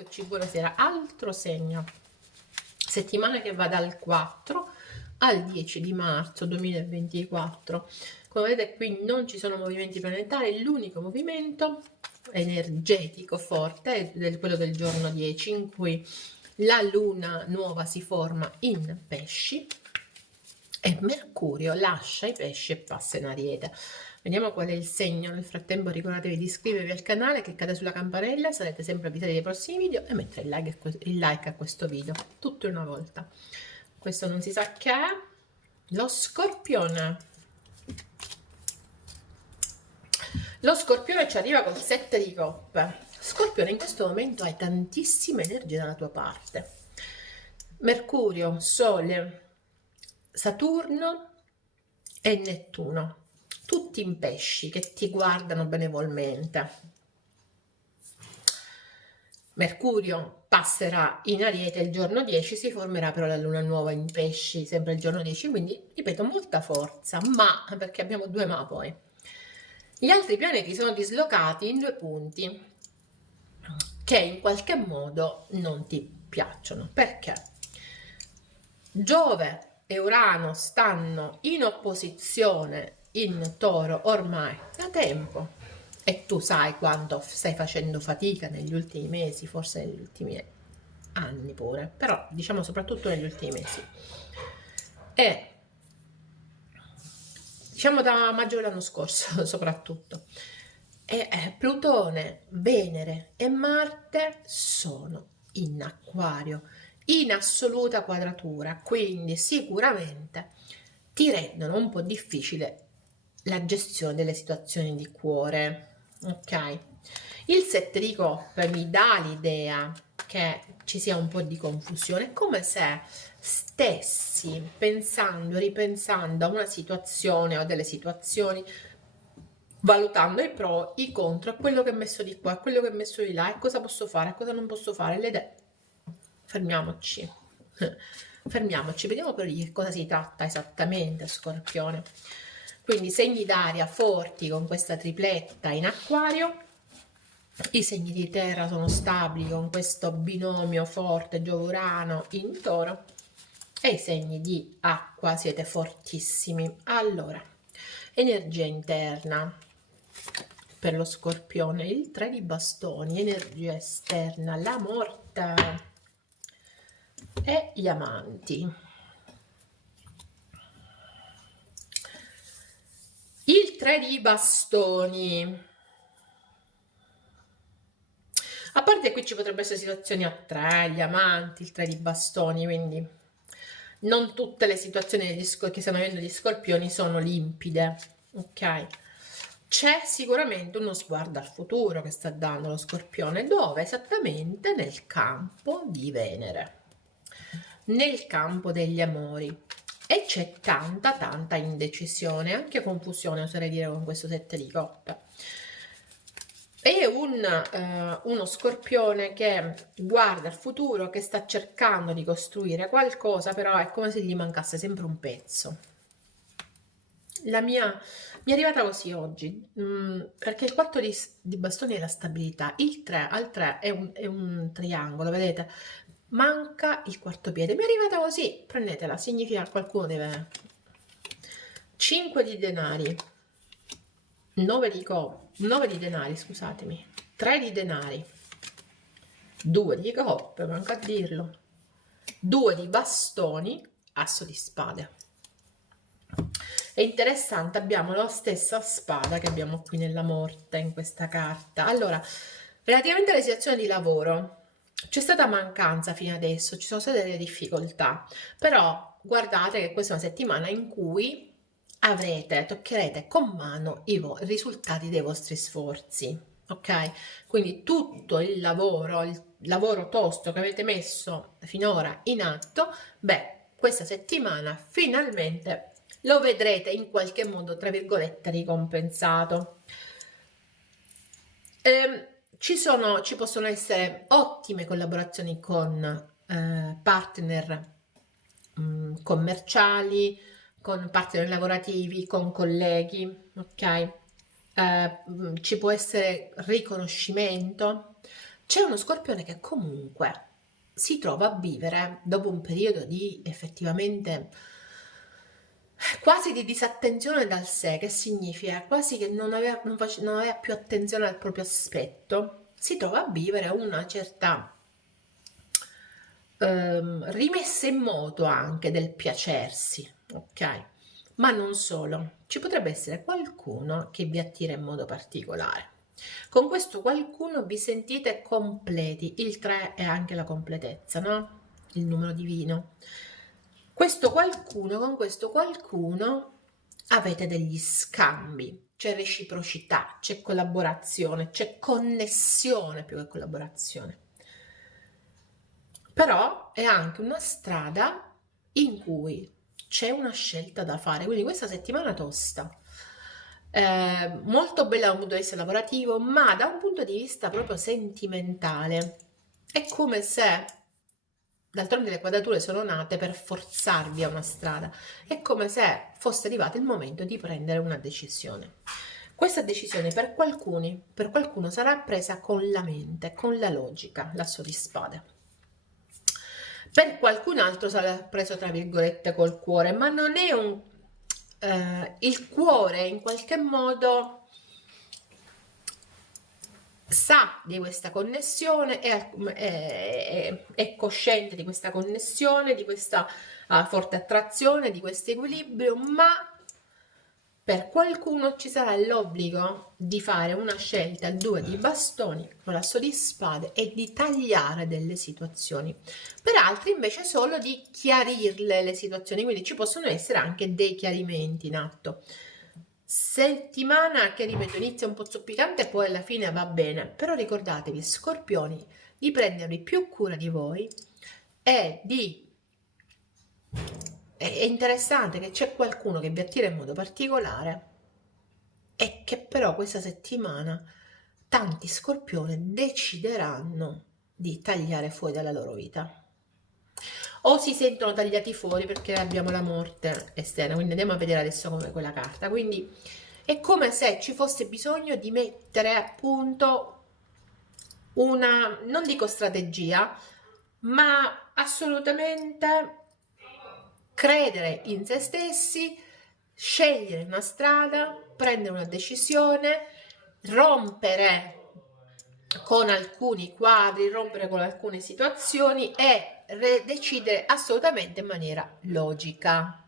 Eccoci, buonasera. Altro segno. Settimana che va dal 4 al 10 di marzo 2024. Come vedete qui non ci sono movimenti planetari, l'unico movimento energetico forte è quello del giorno 10 in cui la luna nuova si forma in pesci e Mercurio lascia i pesci e passa in Ariete. Vediamo qual è il segno. Nel frattempo ricordatevi di iscrivervi al canale, cliccate sulla campanella, sarete sempre avvisati dei prossimi video e mettere il like a questo video, tutto in una volta. Questo non si sa che è. Lo Scorpione. Lo Scorpione ci arriva col 7 di coppe. Scorpione, in questo momento hai tantissime energie dalla tua parte. Mercurio, Sole, Saturno e Nettuno, tutti in pesci che ti guardano benevolmente. Mercurio passerà in Ariete il giorno 10, si formerà però la luna nuova in pesci sempre il giorno 10, quindi ripeto molta forza, ma perché abbiamo due ma poi. Gli altri pianeti sono dislocati in due punti che in qualche modo non ti piacciono. Perché? Giove e Urano stanno in opposizione in Toro ormai da tempo e tu sai quanto stai facendo fatica negli ultimi mesi, forse negli ultimi anni pure, però diciamo soprattutto negli ultimi mesi. E diciamo da maggio dell'anno scorso soprattutto. E Plutone, Venere e Marte sono in Acquario, in assoluta quadratura, quindi sicuramente ti rendono un po' difficile la gestione delle situazioni di cuore, ok? Il 7 di coppe mi dà l'idea che ci sia un po' di confusione, è come se stessi pensando, ripensando a una situazione o delle situazioni, valutando i pro, i contro, quello che è messo di qua, quello che è messo di là, e cosa posso fare, cosa non posso fare, le idee. Fermiamoci, fermiamoci, vediamo però di che cosa si tratta esattamente, Scorpione. Quindi segni d'aria forti con questa tripletta in Acquario, i segni di terra sono stabili con questo binomio forte Giove-Urano in Toro e i segni di acqua siete fortissimi. Allora, energia interna per lo Scorpione, il 3 di bastoni, energia esterna, la morte e gli amanti. Il 3 di bastoni. A parte qui ci potrebbero essere situazioni a 3, gli amanti, il 3 di bastoni, quindi non tutte le situazioni che stanno avendo gli scorpioni sono limpide, ok? C'è sicuramente uno sguardo al futuro che sta dando lo Scorpione, dove esattamente nel campo di Venere, nel campo degli amori, e c'è tanta indecisione, anche confusione oserei dire con questo 7 di coppe. È uno Scorpione che guarda al futuro, che sta cercando di costruire qualcosa, però è come se gli mancasse sempre un pezzo. Mi è arrivata così oggi, perché il 4 di bastoni è la stabilità, il 3 al 3 è un triangolo, vedete? Manca il quarto piede, mi è arrivata così, prendetela, significa che qualcuno deve... 5 di denari, 9 di denari, scusatemi, 3 di denari, 2 di coppe, manca a dirlo, 2 di bastoni, asso di spade. È interessante, abbiamo la stessa spada che abbiamo qui nella morte in questa carta. Allora, relativamente alle situazioni di lavoro, c'è stata mancanza fino adesso, ci sono state delle difficoltà, però guardate che questa è una settimana in cui toccherete con mano i risultati dei vostri sforzi, ok? Quindi tutto il lavoro tosto che avete messo finora in atto, beh, questa settimana finalmente lo vedrete in qualche modo, tra virgolette, ricompensato. Ci possono essere ottime collaborazioni con partner commerciali, con partner lavorativi, con colleghi, ok? Ci può essere riconoscimento, C'è uno Scorpione che comunque si trova a vivere dopo un periodo di effettivamente quasi di disattenzione dal sé, che significa quasi che non aveva più attenzione al proprio aspetto, si trova a vivere una certa rimessa in moto anche del piacersi, ok? Ma non solo, ci potrebbe essere qualcuno che vi attira in modo particolare. Con questo qualcuno vi sentite completi, il 3 è anche la completezza, no? Il numero divino. Questo qualcuno, con questo qualcuno avete degli scambi, c'è reciprocità, c'è collaborazione, c'è connessione più che collaborazione. Però è anche una strada in cui c'è una scelta da fare, quindi questa settimana tosta. Molto bella da un punto di vista lavorativo, ma da un punto di vista proprio sentimentale è come se, d'altronde le quadrature sono nate per forzarvi a una strada, è come se fosse arrivato il momento di prendere una decisione. Questa decisione per qualcuno sarà presa con la mente, con la logica, l'asso di spade. Per qualcun altro sarà preso tra virgolette col cuore, ma non è un... il cuore in qualche modo sa di questa connessione, è cosciente di questa connessione, di questa forte attrazione, di questo equilibrio, ma per qualcuno ci sarà l'obbligo di fare una scelta al 2 di bastoni con l'asso di spade e di tagliare delle situazioni. Per altri invece solo di chiarirle le situazioni, quindi ci possono essere anche dei chiarimenti in atto. Settimana che ripeto inizia un po' zoppicante e poi alla fine va bene, però ricordatevi Scorpioni di prendervi più cura di voi e di è interessante che c'è qualcuno che vi attira in modo particolare e che però questa settimana tanti Scorpioni decideranno di tagliare fuori dalla loro vita. O si sentono tagliati fuori perché abbiamo la morte esterna, quindi andiamo a vedere adesso come quella carta. Quindi è come se ci fosse bisogno di mettere appunto una, non dico strategia, ma assolutamente credere in se stessi, scegliere una strada, prendere una decisione, rompere con alcuni quadri, rompere con alcune situazioni e decidere assolutamente in maniera logica.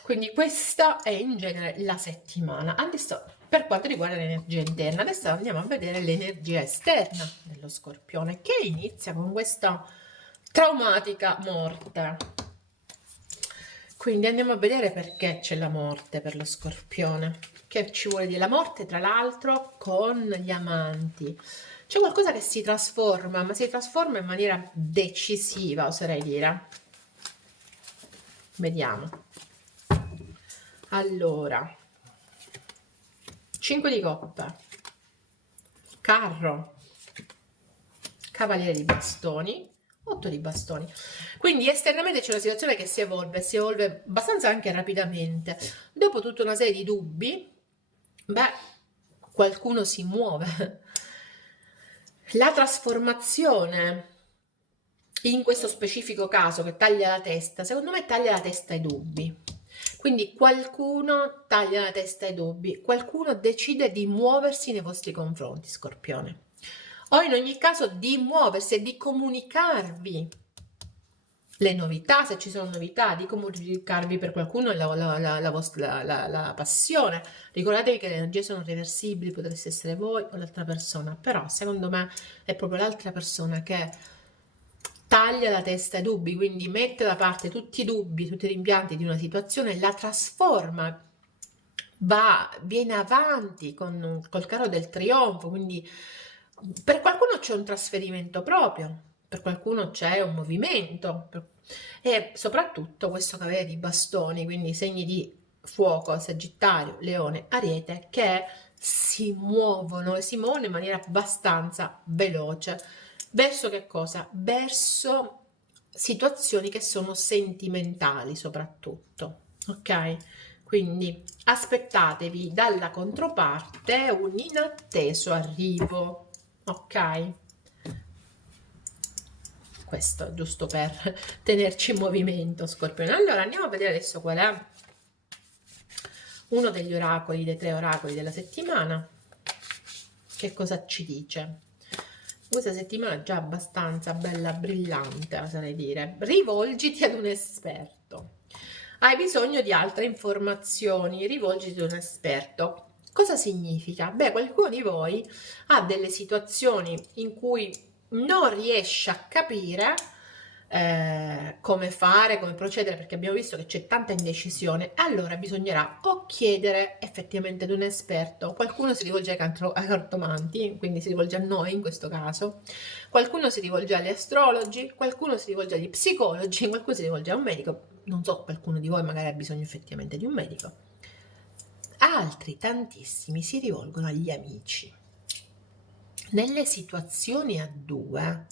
Quindi questa è in genere la settimana. Adesso per quanto riguarda l'energia interna, adesso andiamo a vedere l'energia esterna dello Scorpione che inizia con questa traumatica morte. Quindi andiamo a vedere perché c'è la morte per lo Scorpione. Che ci vuole dire la morte, tra l'altro, con gli amanti. C'è qualcosa che si trasforma, ma si trasforma in maniera decisiva, oserei dire. Vediamo. Allora, 5 di coppe, carro, cavaliere di bastoni, 8 di bastoni. Quindi esternamente c'è una situazione che si evolve abbastanza anche rapidamente. Dopo tutta una serie di dubbi, beh, qualcuno si muove. La trasformazione, in questo specifico caso che taglia la testa, secondo me taglia la testa ai dubbi. Quindi qualcuno taglia la testa ai dubbi, qualcuno decide di muoversi nei vostri confronti, Scorpione. O in ogni caso di muoversi e di comunicarvi le novità, se ci sono novità, di comunicarvi per qualcuno la passione. Ricordatevi che le energie sono reversibili, potreste essere voi o l'altra persona, però secondo me è proprio l'altra persona che taglia la testa ai dubbi, quindi mette da parte tutti i dubbi, tutti i rimpianti di una situazione, la trasforma, viene avanti col carro del trionfo, quindi per qualcuno c'è un trasferimento proprio, per qualcuno c'è un movimento e soprattutto questo cavaliere di bastoni, quindi segni di fuoco, Sagittario, Leone, Ariete, che si muovono e si muovono in maniera abbastanza veloce. Verso che cosa? Verso situazioni che sono sentimentali soprattutto, ok? quindi aspettatevi dalla controparte un inatteso arrivo, ok? Questo giusto per tenerci in movimento, Scorpione. Allora andiamo a vedere adesso qual è uno degli oracoli, dei 3 oracoli della settimana. Che cosa ci dice? Questa settimana è già abbastanza bella brillante, oserei dire. Rivolgiti ad un esperto. Hai bisogno di altre informazioni, rivolgiti ad un esperto. Cosa significa? Beh, qualcuno di voi ha delle situazioni in cui non riesce a capire come fare, come procedere, perché abbiamo visto che c'è tanta indecisione. Allora bisognerà o chiedere effettivamente ad un esperto, qualcuno si rivolge ai cartomanti, quindi si rivolge a noi in questo caso, qualcuno si rivolge agli astrologi, qualcuno si rivolge agli psicologi, qualcuno si rivolge a un medico. Non so, qualcuno di voi magari ha bisogno effettivamente di un medico. Altri, tantissimi, si rivolgono agli amici. Nelle situazioni a due,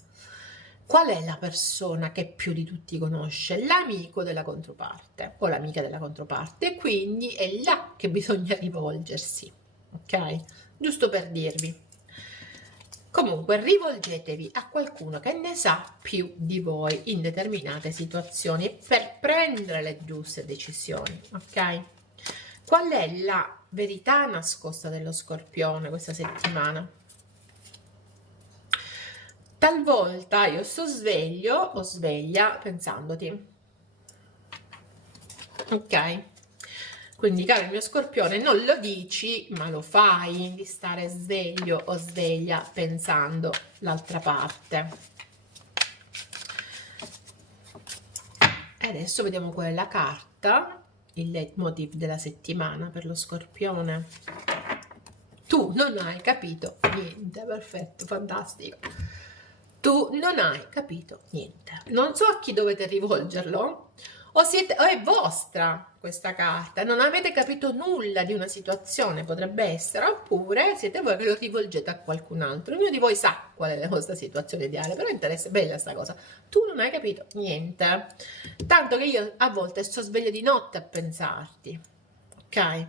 qual è la persona che più di tutti conosce? L'amico della controparte o l'amica della controparte, quindi è là che bisogna rivolgersi, ok? Giusto per dirvi. Comunque rivolgetevi a qualcuno che ne sa più di voi in determinate situazioni per prendere le giuste decisioni, ok? Qual è la verità nascosta dello Scorpione questa settimana? Talvolta io sto sveglio o sveglia pensandoti, ok? Quindi, caro il mio Scorpione, non lo dici, ma lo fai di stare sveglio o sveglia pensando l'altra parte. E adesso vediamo qual è la carta, il leitmotiv della settimana per lo Scorpione. Tu non hai capito niente, perfetto, fantastico. Tu non hai capito niente. Non so a chi dovete rivolgerlo, o è vostra questa carta, non avete capito nulla di una situazione, potrebbe essere, oppure siete voi che lo rivolgete a qualcun altro. Ognuno di voi sa qual è la vostra situazione ideale, però interessa, bella sta cosa. Tu non hai capito niente, tanto che io a volte sto sveglio di notte a pensarti, ok?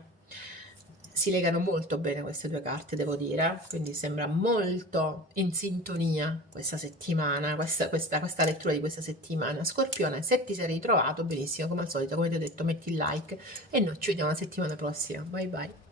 Si legano molto bene queste due carte, devo dire, quindi sembra molto in sintonia questa settimana, questa lettura di questa settimana. Scorpione, se ti sei ritrovato, benissimo, come al solito, come ti ho detto, metti il like e noi ci vediamo la settimana prossima. Bye bye.